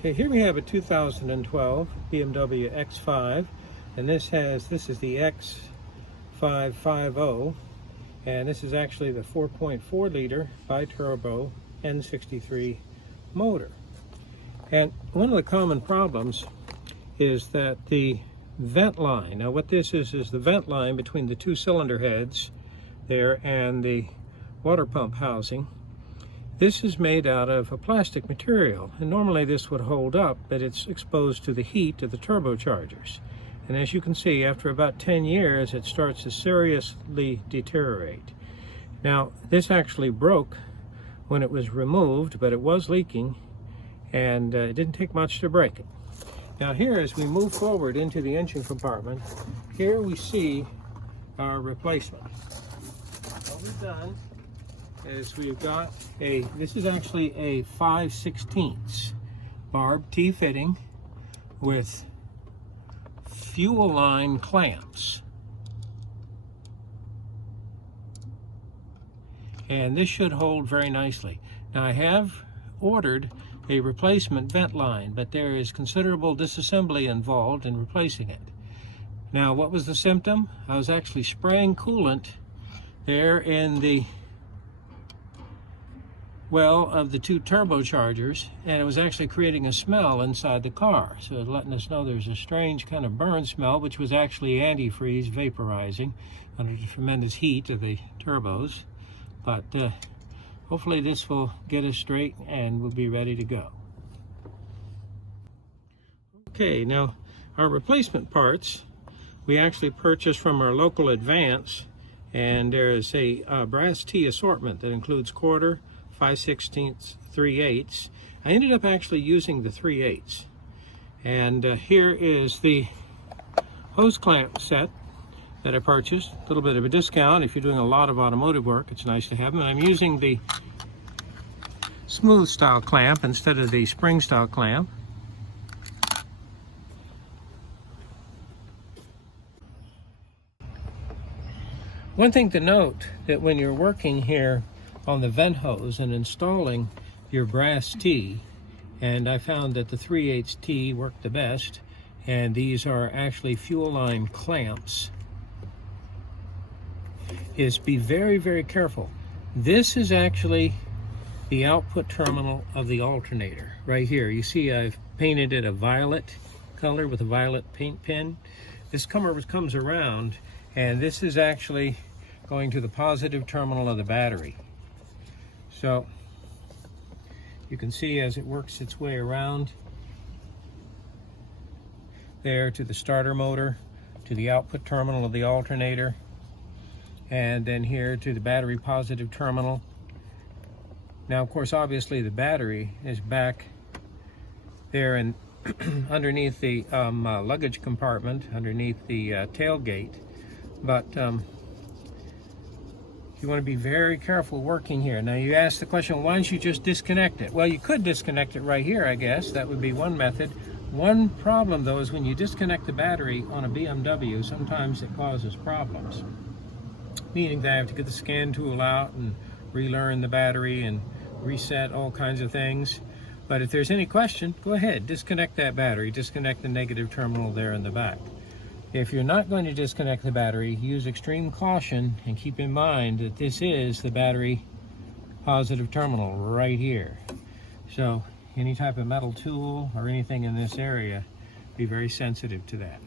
Okay, here we have a 2012 BMW X5, and this is the X550, and this is actually the 4.4 liter bi-turbo N63 motor. And one of the common problems is that the vent line, now what this is the vent line between the two cylinder heads there and the water pump housing. This is made out of a plastic material, and normally this would hold up, but it's exposed to the heat of the turbochargers. And as you can see, after about 10 years, it starts to seriously deteriorate. Now, this actually broke when it was removed, but it was leaking, and it didn't take much to break it. Now here, as we move forward into the engine compartment, here we see our replacement. What we've done is we've got this is actually a 5/16 barb T-fitting with fuel line clamps. And this should hold very nicely. Now I have ordered a replacement vent line, but there is considerable disassembly involved in replacing it. Now, what was the symptom? I was actually spraying coolant there in the well of the two turbochargers, and it was actually creating a smell inside the car. So it was letting us know there's a strange kind of burn smell, which was actually antifreeze vaporizing under the tremendous heat of the turbos. But hopefully this will get us straight and we'll be ready to go. Okay, now our replacement parts we actually purchased from our local Advance, and there is a brass T assortment that includes quarter, 5/16, 3/8. I ended up actually using the 3/8. And here is the hose clamp set that I purchased. A little bit of a discount. If you're doing a lot of automotive work, it's nice to have them. And I'm using the smooth style clamp instead of the spring style clamp. One thing to note, that when you're working here on the vent hose and installing your brass T, and I found that the 3/8 T worked the best, and these are actually fuel line clamps, is be very, very careful. This is actually the output terminal of the alternator right here. You see I've painted it a violet color with a violet paint pen. This comes around, and this is actually going to the positive terminal of the battery. So you can see as it works its way around there to the starter motor, to the output terminal of the alternator, and then here to the battery positive terminal. Now, of course, obviously the battery is back there and underneath the luggage compartment, underneath the tailgate. But you want to be very careful working here. Now, you ask the question, why don't you just disconnect it? Well, you could disconnect it right here, I guess. That would be one method. One problem, though, is when you disconnect the battery on a BMW, sometimes it causes problems. Meaning that I have to get the scan tool out and relearn the battery and reset all kinds of things. But if there's any question, go ahead, disconnect that battery, disconnect the negative terminal there in the back. If you're not going to disconnect the battery, use extreme caution and keep in mind that this is the battery positive terminal right here. So any type of metal tool or anything in this area, be very sensitive to that.